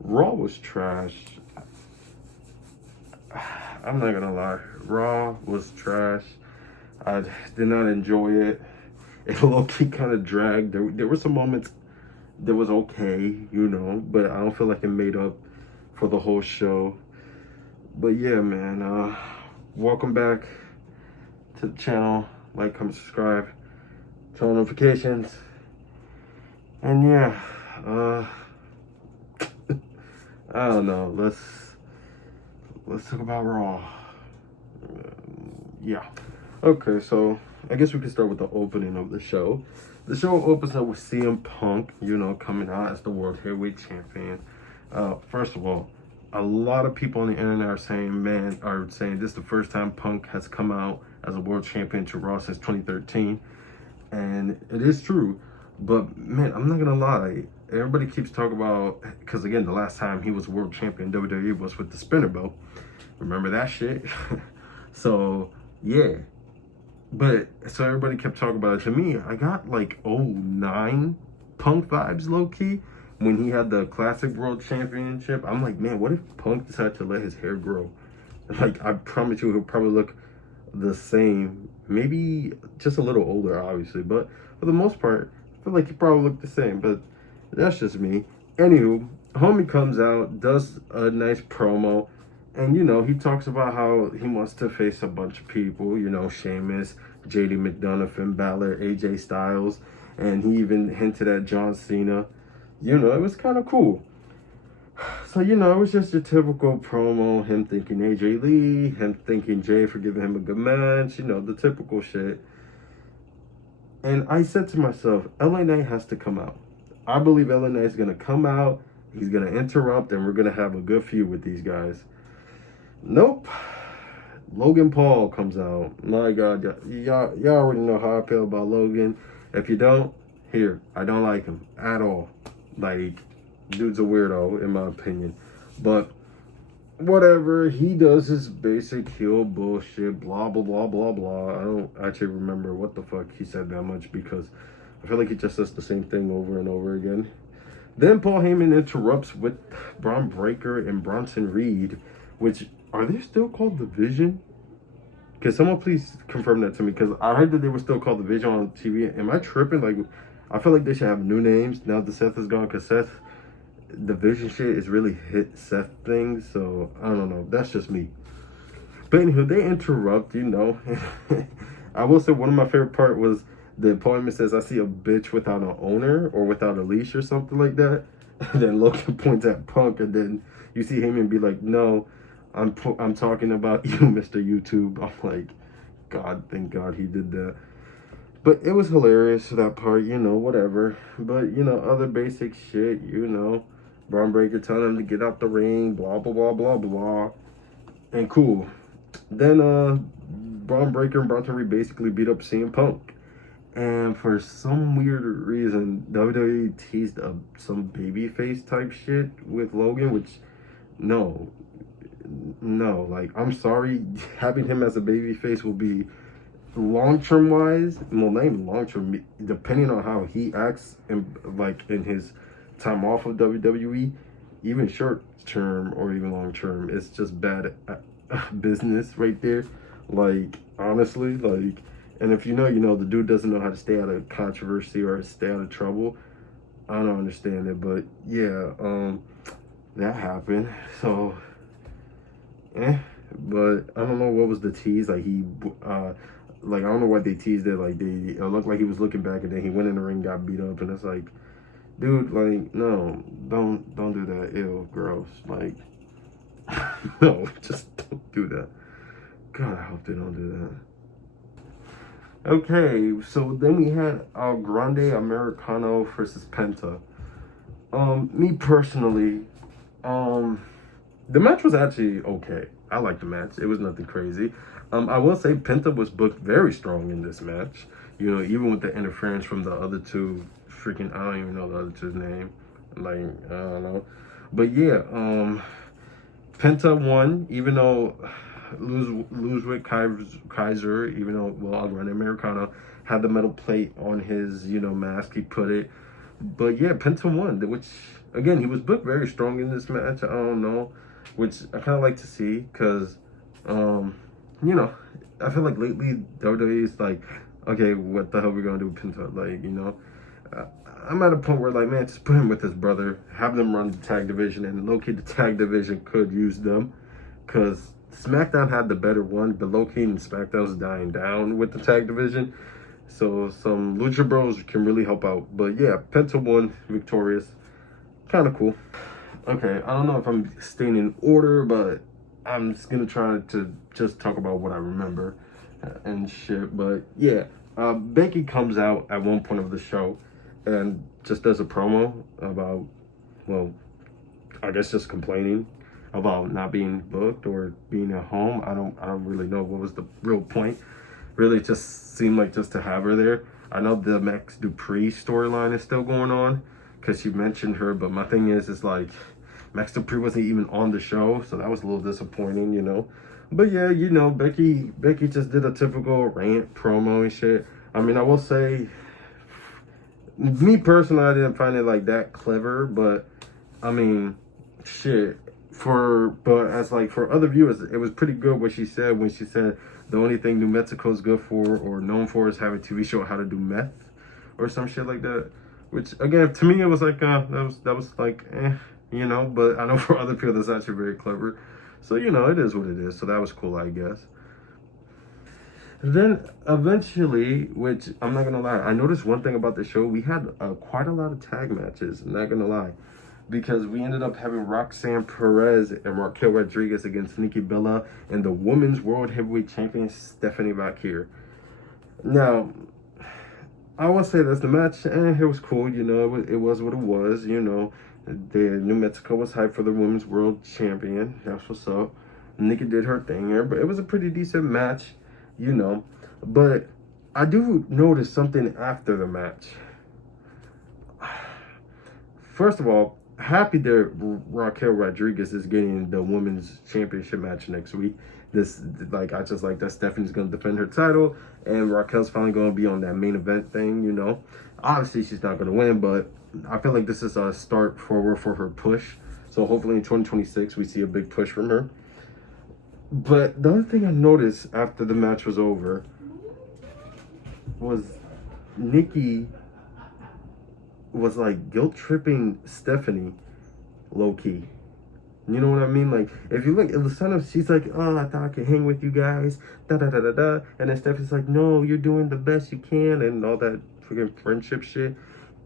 Raw was trash. I'm not gonna lie. Raw was trash. I did not enjoy it. It low-key kind of dragged. There were some moments that was okay, but I don't feel like it made up for the whole show. But yeah, man, welcome back to the channel. Like, comment, subscribe, turn on notifications. And yeah, I don't know. Let's talk about Raw. Yeah. Okay, so I guess we can start with the opening of the show. The show opens up with CM Punk, coming out as the World Heavyweight Champion. First of all, a lot of people on the internet are saying this is the first time Punk has come out as a world champion to Raw since 2013. And it is true. But, man, I'm not going to lie. Everybody keeps talking about, because, again, the last time he was world champion in WWE was with the spinner belt. Remember that shit? So, yeah. But, so everybody kept talking about it. To me, I got, like, 09 Punk vibes, low-key. When he had the Classic World Championship, I'm like, man, what if Punk decided to let his hair grow? Like, I promise you, he'll probably look the same. Maybe just a little older, obviously. But for the most part, I feel like he probably looked the same. But that's just me. Anywho, homie comes out, does a nice promo. And, he talks about how he wants to face a bunch of people. Sheamus, JD McDonough, Finn Balor, AJ Styles. And he even hinted at John Cena. It was kind of cool. So, it was just your typical promo. Him thanking AJ Lee. Him thanking Jay for giving him a good match. The typical shit. And I said to myself, LA Knight has to come out. I believe LA Knight is going to come out. He's going to interrupt. And we're going to have a good feud with these guys. Nope. Logan Paul comes out. My God. Y'all already know how I feel about Logan. If you don't, I don't like him at all. Like, dude's a weirdo, in my opinion. But whatever, he does his basic heel bullshit, blah, blah, blah, blah, blah. I don't actually remember what the fuck he said that much because I feel like he just says the same thing over and over again. Then Paul Heyman interrupts with Braun Breaker and Bronson Reed, which, are they still called The Vision? Can someone please confirm that to me? Because I heard that they were still called The Vision on TV. Am I tripping? Like, I feel like they should have new names now that Seth is gone, because Seth, the Vision shit is really hit Seth things. So, I don't know. That's just me. But anywho, they interrupt, I will say one of my favorite part was the Paul says, I see a bitch without an owner or without a leash or something like that. And then Logan points at Punk, and then you see Heyman be like, no, I'm talking about you, Mr. YouTube. I'm like, God, thank God he did that. But it was hilarious, that part, whatever. But, other basic shit, Braun Breaker telling him to get out the ring, blah, blah, blah, blah, blah. And cool. Then, Braun Breaker and Bronson Reed basically beat up CM Punk. And for some weird reason, WWE teased up some babyface type shit with Logan, which, no, like, I'm sorry, having him as a babyface will be long-term wise, well, not even long-term, depending on how he acts in his time off of WWE, even short-term or even long-term, it's just bad business right there. Like, honestly, like, and if the dude doesn't know how to stay out of controversy or stay out of trouble. I don't understand it, but yeah, that happened. So, but I don't know what was the tease. Like, I don't know why they teased it. Like, it looked like he was looking back, and then he went in the ring, got beat up, and it's like, dude, like, no, don't do that. Ew, gross. Like, no, just don't do that. God, I hope they don't do that. Okay, so then we had Grande Americano versus Penta. Me personally, the match was actually okay. I liked the match. It was nothing crazy. I will say Penta was booked very strong in this match. Even with the interference from the other two, freaking, I don't even know the other two's name. Like, I don't know. But yeah, Penta won, even though Ludwig Kaiser, even though, well, Grande Americano had the metal plate on his, mask, he put it. But yeah, Penta won, which again, he was booked very strong in this match. I don't know, which I kind of like to see because, you know, I feel like lately WWE is like, okay, what the hell we gonna do with Penta? Like, uh, I'm at a point where like, man, just put him with his brother, have them run the tag division, and low-key the tag division could use them because SmackDown had the better one, but low-key and SmackDown's dying down with the tag division. So some Lucha Bros can really help out. But yeah, Penta won, victorious. Kind of cool. Okay, I don't know if I'm staying in order, but I'm just gonna try to just talk about what I remember and shit. But yeah, Becky comes out at one point of the show and just does a promo about, well, I guess just complaining about not being booked or being at home. I don't really know what was the real point. Really just seemed like just to have her there. I know the Max Dupree storyline is still going on because you mentioned her, but my thing is like Max Dupree wasn't even on the show, so that was a little disappointing. But yeah, Becky just did a typical rant promo and shit. I mean, I will say, me personally, I didn't find it like that clever, but I mean, shit. But as like for other viewers, it was pretty good what she said when she said the only thing New Mexico is good for or known for is having a TV show how to do meth or some shit like that. Which again, to me, it was like that was like But I know for other people, that's actually very clever. So it is what it is. So that was cool, I guess. Then eventually, which I'm not gonna lie, I noticed one thing about the show. We had quite a lot of tag matches. I'm not gonna lie, because we ended up having Roxanne Perez and Raquel Rodriguez against Nikki Bella and the Women's World Heavyweight Champion Stephanie Bakir. Now, I will say this: the match, it was cool. It was what it was. The New Mexico was hyped for the Women's World Champion. That's what's up. Nikki did her thing here, but it was a pretty decent match. But I do notice something after the match. First of all, happy that Raquel Rodriguez is getting the women's championship match next week. I just like that Stephanie's going to defend her title, and Raquel's finally going to be on that main event thing. Obviously, she's not going to win, but I feel like this is a start forward for her push. So hopefully in 2026, we see a big push from her. But the other thing I noticed after the match was over was Nikki was like guilt tripping Stephanie low key. You know what I mean? Like, if you look, it was kind of, she's like, oh, I thought I could hang with you guys, da da da da da. And then Stephanie's like, no, you're doing the best you can, and all that freaking friendship shit.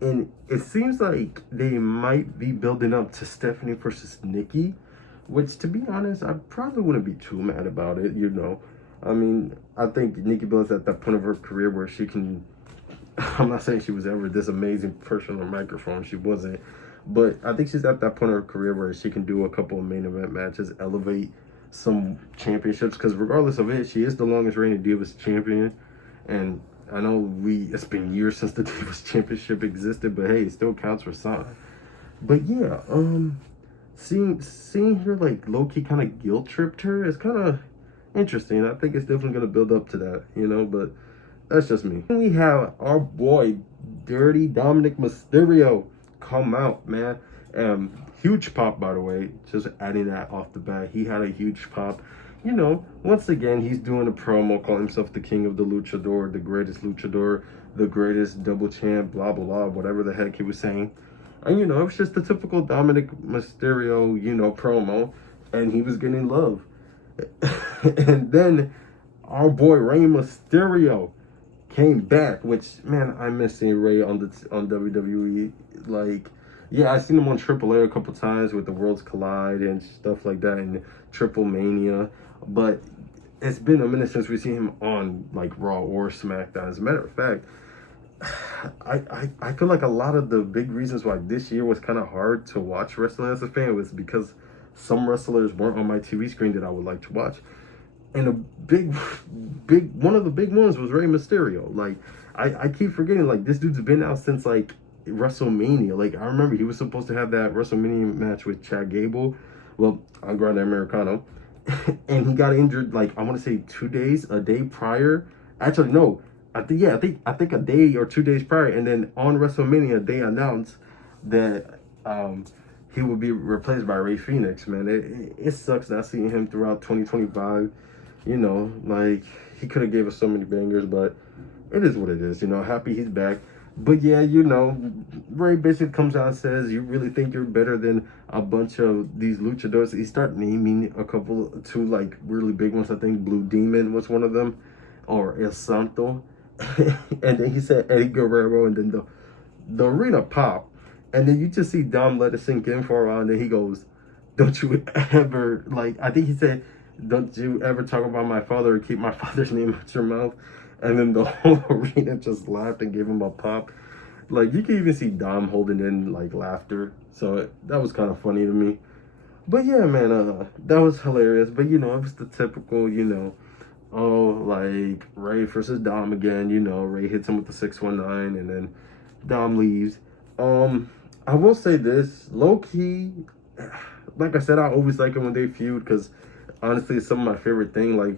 And it seems like they might be building up to Stephanie versus Nikki, which, to be honest, I probably wouldn't be too mad about it. I mean, I think Nikki Bella's at that point of her career where she can. I'm not saying she was ever this amazing person on microphone. She wasn't. But I think she's at that point of her career where she can do a couple of main event matches, elevate some championships. Because regardless of it, she is the longest reigning Divas champion. And I know it's been years since the Divas championship existed, but hey, it still counts for something. But yeah, seeing her like low-key kind of guilt tripped her is kind of interesting. I think it's definitely going to build up to that, but that's just me. We have our boy Dirty Dominic Mysterio come out, man. Huge pop, by the way. Just adding that off the bat. He had a huge pop. Once again, he's doing a promo, calling himself the king of the luchador, the greatest luchador, the greatest double champ, blah, blah, blah, whatever the heck he was saying. And, it's just the typical Dominic Mysterio, promo. And he was getting love. And then our boy Rey Mysterio came back, which, man, I miss seeing Rey on WWE. Like, yeah, I've seen him on AAA a couple times with the Worlds Collide and stuff like that, and Triple Mania. But it's been a minute since we've seen him on, like, Raw or SmackDown. As a matter of fact, I feel like a lot of the big reasons why this year was kind of hard to watch wrestling as a fan was because some wrestlers weren't on my TV screen that I would like to watch. And a big one of the big ones was Rey Mysterio. Like, I keep forgetting, like, this dude's been out since, like, WrestleMania. Like, I remember he was supposed to have that WrestleMania match with Chad Gable. Well, Grande Americano. And he got injured, like, I want to say a day prior. Actually, no. I think a day or 2 days prior. And then on WrestleMania, they announced that um, he will be replaced by Ray Phoenix, man. It sucks not seeing him throughout 2025. You know, like, he could have gave us so many bangers, but it is what it is. You know, happy he's back. But yeah, you know, Ray basically comes out and says, "You really think you're better than a bunch of these luchadors?" He start naming a couple, two like really big ones. I think Blue Demon was one of them, or El Santo. And then he said Eddie Guerrero, and then the arena pop, and then you just see Dom let it sink in for a while, and then he goes, "Don't you ever," like, I think he said, "Don't you ever talk about my father or keep my father's name out your mouth." And then the whole arena just laughed and gave him a pop. Like, you can even see Dom holding in like laughter. So that was kind of funny to me. But yeah, man, that was hilarious. But you know, it was the typical, you know, oh, like Ray versus Dom again. You know, Ray hits him with the 619, and then Dom leaves. I will say this, low key, like I said, I always like it when they feud, because honestly, it's some of my favorite thing. Like,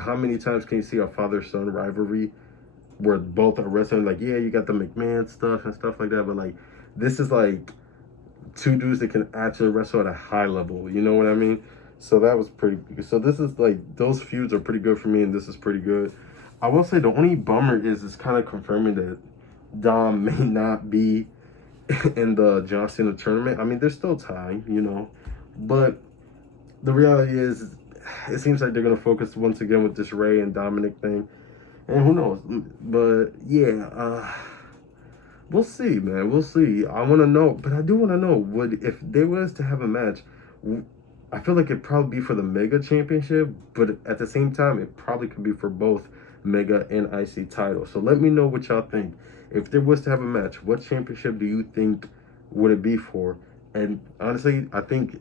how many times can you see a father-son rivalry where both are wrestling? Like, yeah, you got the McMahon stuff and stuff like that, but like, this is like two dudes that can actually wrestle at a high level. You know what I mean? So that was pretty good. So this is like, those feuds are pretty good for me, and this is pretty good. I will say the only bummer is it's kind of confirming that Dom may not be in the John Cena tournament. I mean, there's still time, you know, but the reality is, it seems like they're gonna focus once again with this Ray and Dominic thing, and who knows? But yeah, we'll see, man. We'll see. I want to know, but I do want to know, would, if they was to have a match, I feel like it'd probably be for the Mega Championship, but at the same time, it probably could be for both Mega and IC titles. So let me know what y'all think. If there was to have a match, what championship do you think would it be for? And honestly, I think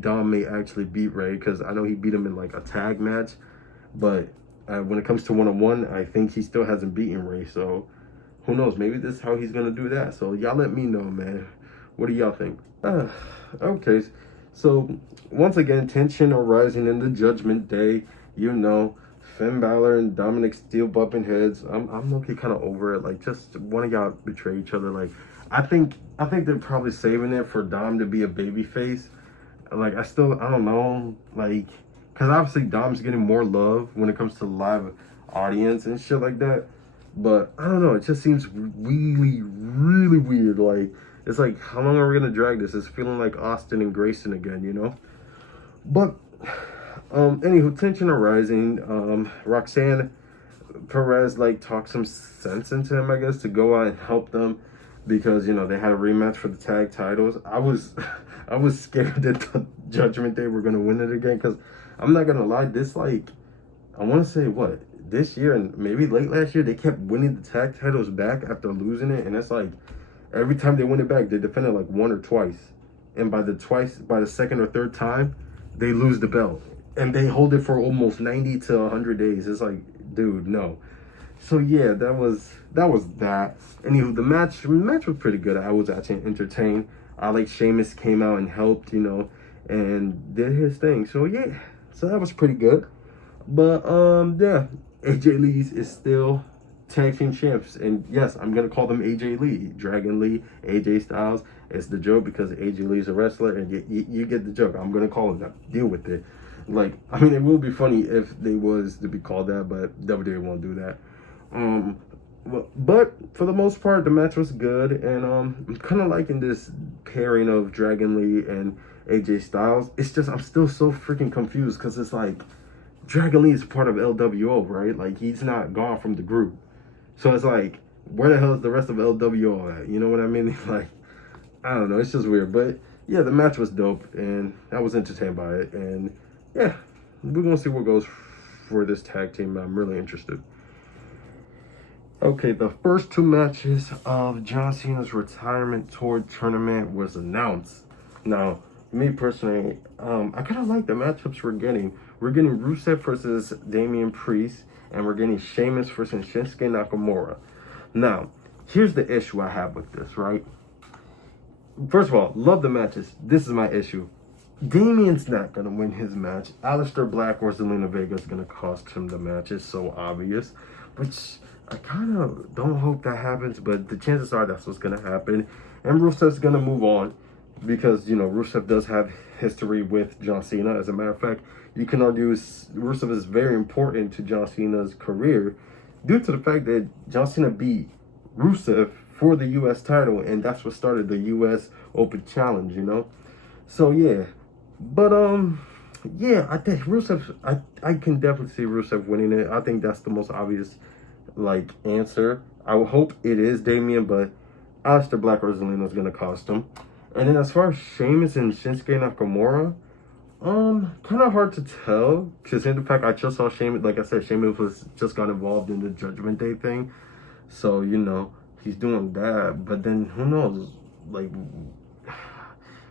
Dom may actually beat Ray, because I know he beat him in like a tag match, but when it comes to one-on-one, I think he still hasn't beaten Ray. So who knows? Maybe this is how he's gonna do that. So y'all let me know, man. What do y'all think? Okay. So once again, tension arising in the Judgment Day. You know, Finn Balor and Dominic still bumping heads. I'm low-key kind of over it. Like, just one of y'all betray each other. Like, I think they're probably saving it for Dom to be a babyface. Like, I don't know. Like, because obviously Dom's getting more love when it comes to live audience and shit like that. But I don't know. It just seems really, really weird. Like, it's like, how long are we gonna drag this? It's feeling like Austin and Grayson again, you know. But anywho, tension arising. Roxanne Perez like talked some sense into him, I guess, to go out and help them, because, you know, they had a rematch for the tag titles. I was I was scared that the Judgment Day were gonna win it again, because I'm not gonna lie, this, like, I want to say, what, this year and maybe late last year, they kept winning the tag titles back after losing it, and it's like, every time they win it back, they defend it like one or twice, and by the second or third time, they lose the belt, and they hold it for almost 90 to 100 days. It's like, dude, no. So yeah, that was that. Anywho, the match was pretty good. I was actually entertained. I like Sheamus came out and helped, you know, and did his thing. So yeah, so that was pretty good. But yeah, AJ Lee is still tag team champs, and yes, I'm gonna call them AJ Lee, Dragon Lee, AJ Styles. It's the joke because AJ Lee is a wrestler, and you get the joke. I'm gonna call him that. Deal with it. Like, I mean, it will be funny if they was to be called that, but WWE won't do that. But for the most part, the match was good, and I'm kind of liking this pairing of Dragon Lee and AJ Styles. It's just, I'm still so freaking confused, because it's like, Dragon Lee is part of LWO, right? Like, he's not gone from the group. So it's like, where the hell is the rest of LWO at? You know what I mean? Like, I don't know. It's just weird. But yeah, the match was dope, and I was entertained by it. And yeah, we're going to see what goes for this tag team. I'm really interested. Okay, the first two matches of John Cena's retirement tour tournament was announced. Now, me personally, I kind of like the matchups we're getting. We're getting Rusev versus Damian Priest, and we're getting Sheamus versus Shinsuke Nakamura. Now, here's the issue I have with this, right? First of all, love the matches. This is my issue. Damian's not going to win his match. Aleister Black or Zelina Vega is going to cost him the match. It's so obvious. Which I kind of don't hope that happens, but the chances are that's what's going to happen. And Rusev's going to move on. because, you know, Rusev does have history with John Cena. As a matter of fact, you can argue Rusev is very important to John Cena's career due to the fact that John Cena beat Rusev for the U.S. title, and that's what started the U.S. Open Challenge, you know? So, yeah. But, yeah, I think Rusev, I can definitely see Rusev winning it. I think that's the most obvious, like, answer. I would hope it is Damian, but Aleister Black Rosalino is going to cost him. And then as far as Sheamus and Shinsuke Nakamura, kind of hard to tell, because in the fact I just saw Sheamus, like I said, Sheamus was just got involved in the Judgment Day thing, so, you know, he's doing that, but then who knows, like,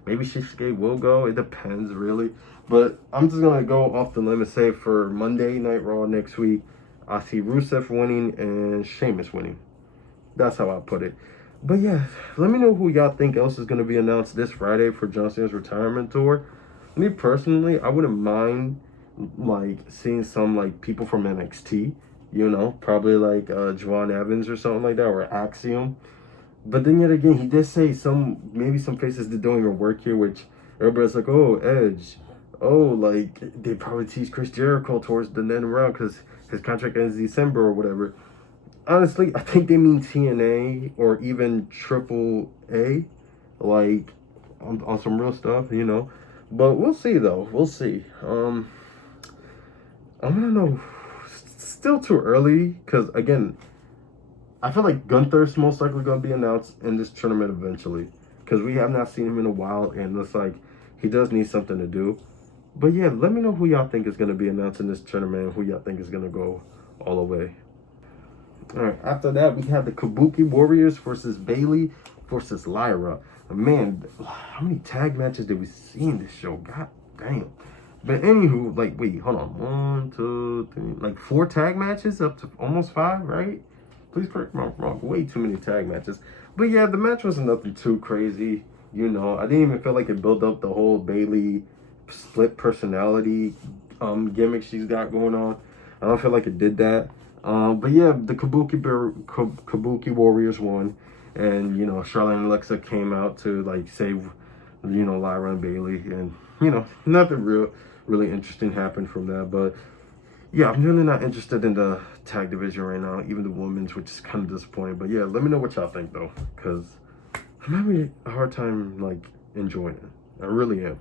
maybe Shinsuke will go, it depends, really, but I'm just gonna go off the limb and say for Monday Night Raw next week, I see Rusev winning and Sheamus winning. That's how I put it. But yeah, let me know who y'all think else is gonna be announced this Friday for John Cena's retirement tour. Me personally, I wouldn't mind like seeing some like people from NXT, you know, probably like Juwan Evans or something like that, or Axiom. But then yet again, he did say maybe some faces that don't even work here, which everybody's like, oh, Edge, oh, like they probably tease Chris Jericho towards the end round because his contract ends December or whatever. Honestly, I think they mean TNA or even Triple A, like on some real stuff, you know. But we'll see, though. We'll see. I don't know. Still too early, because, again, I feel like Gunther's most likely going to be announced in this tournament eventually, because we have not seen him in a while, and it's like he does need something to do. But, yeah, let me know who y'all think is going to be announced in this tournament and who y'all think is going to go all the way. All right, after that, we have the Kabuki Warriors versus Bayley versus Lyra. Man, how many tag matches did we see in this show? God damn. But anywho, like, wait, hold on. 1, 2, 3, like 4 tag matches up to almost 5, right? Please correct me if I'm wrong. Way too many tag matches. But yeah, the match wasn't nothing too crazy. You know, I didn't even feel like it built up the whole Bayley split personality gimmick she's got going on. I don't feel like it did that. But yeah, the Kabuki Warriors won. And, you know, Charlotte and Alexa came out to, like, save, you know, Lyra and Bayley. And, you know, nothing really interesting happened from that. But, yeah, I'm really not interested in the tag division right now, even the women's, which is kind of disappointing. But, yeah, let me know what y'all think, though, because I'm having a hard time, like, enjoying it. I really am.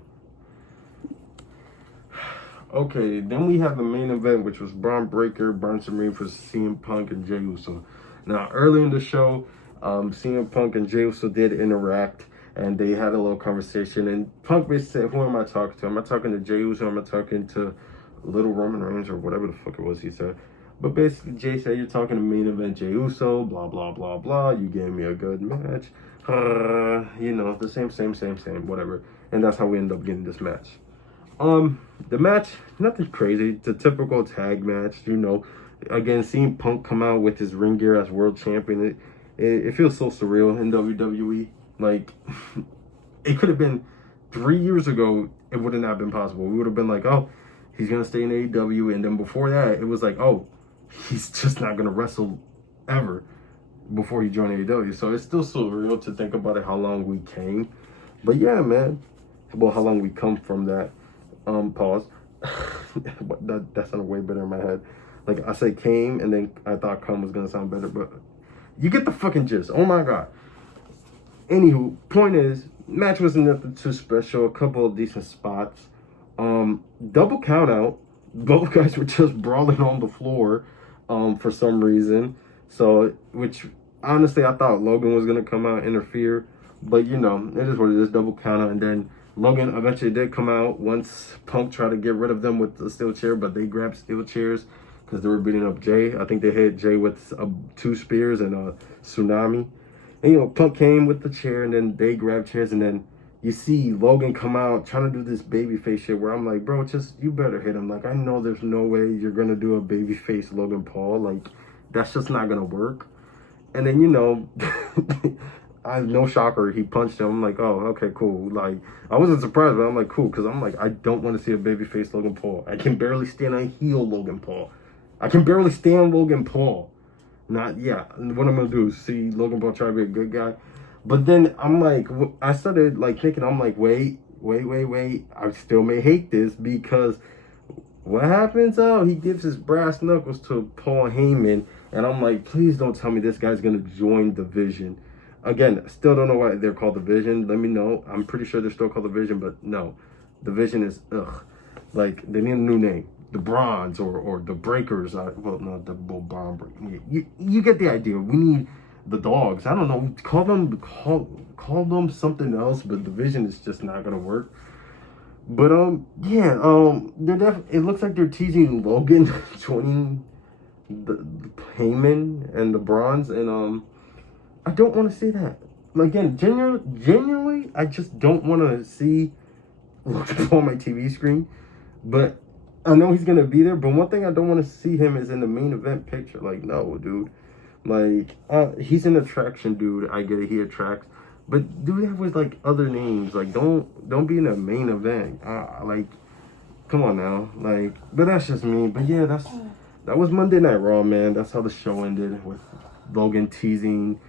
Okay, then we have the main event, which was Braun Breaker, Bronson Reed for CM Punk and Jey Uso. Now, early in the show, CM Punk and Jey Uso did interact, and they had a little conversation. And Punk basically said, "Who am I talking to? Am I talking to Jey Uso? Am I talking to Little Roman Reigns or whatever the fuck it was?" He said. But basically, Jay said, "You're talking to main event Jey Uso. Blah blah blah blah. You gave me a good match. You know, the same, whatever." And that's how we end up getting this match. The match, nothing crazy. It's a typical tag match, you know. Again, seeing Punk come out with his ring gear as world champion, it feels so surreal in WWE. Like, it could have been 3 years ago, it would have not been possible. We would have been like, oh, he's going to stay in AEW. And then before that, it was like, oh, he's just not going to wrestle ever before he joined AEW. So it's still surreal to think about it, how long we came. But yeah, man. Well, how long we come from that. Pause. That sounded way better in my head. Like, I say came, and then I thought come was going to sound better, but you get the fucking gist. Oh my god. Anywho, point is, match wasn't nothing too special. A couple of decent spots. Double count out. Both guys were just brawling on the floor, for some reason. So, which, honestly, I thought Logan was going to come out and interfere. But, you know, it is what it is. Double count out, and then Logan eventually did come out once Punk tried to get rid of them with the steel chair, but they grabbed steel chairs because they were beating up Jay. I think they hit Jay with 2 spears and a tsunami. And, you know, Punk came with the chair, and then they grabbed chairs, and then you see Logan come out trying to do this babyface shit where I'm like, bro, just, you better hit him. Like, I know there's no way you're going to do a babyface Logan Paul. Like, that's just not going to work. And then, you know... no shocker, he punched him. I'm like, oh, okay, cool. Like, I wasn't surprised, but I'm like, cool, because I'm like, I don't want to see a babyface Logan Paul. I can barely stand a heel Logan Paul. I can barely stand Logan Paul. Not, yeah, what I'm going to do is see Logan Paul try to be a good guy. But then I'm like, I started like thinking, I'm like, wait. I still may hate this because what happens? Oh, he gives his brass knuckles to Paul Heyman, and I'm like, please don't tell me this guy's gonna join the Vision. Again, still don't know why they're called the Vision. Let me know. I'm pretty sure they're still called the Vision, but no, the Vision is ugh. Like they need a new name, the Bronze or the Breakers. Well, no, the Bomb. You get the idea. We need the Dogs. I don't know. Call them something else, but the Vision is just not gonna work. But yeah, it looks like they're teasing Logan joining the Heyman and the Bronze, and I don't want to see that. Again, genuinely, I just don't want to see Logan on my TV screen. But I know he's gonna be there. But one thing I don't want to see him is in the main event picture. Like, no, dude. Like, he's an attraction, dude. I get it. He attracts. But do that with like other names. Like, don't be in the main event. Like, come on now. Like, but that's just me. But yeah, that was Monday Night Raw, man. That's how the show ended with Logan teasing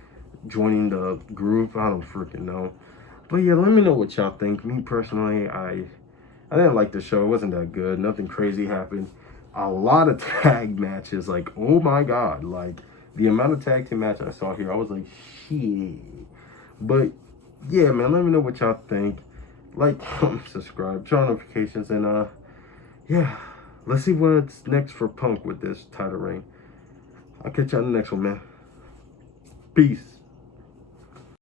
joining the group. I don't freaking know. But yeah, let me know what y'all think. Me personally, I didn't like the show. It wasn't that good. Nothing crazy happened. A lot of tag matches. Like, oh my god. Like, the amount of tag team matches I saw here, I was like, shit. But yeah, man, let me know what y'all think. Like, comment, subscribe, turn on notifications, and yeah, let's see what's next for Punk with this title reign. I'll catch y'all in the next one, man. Peace.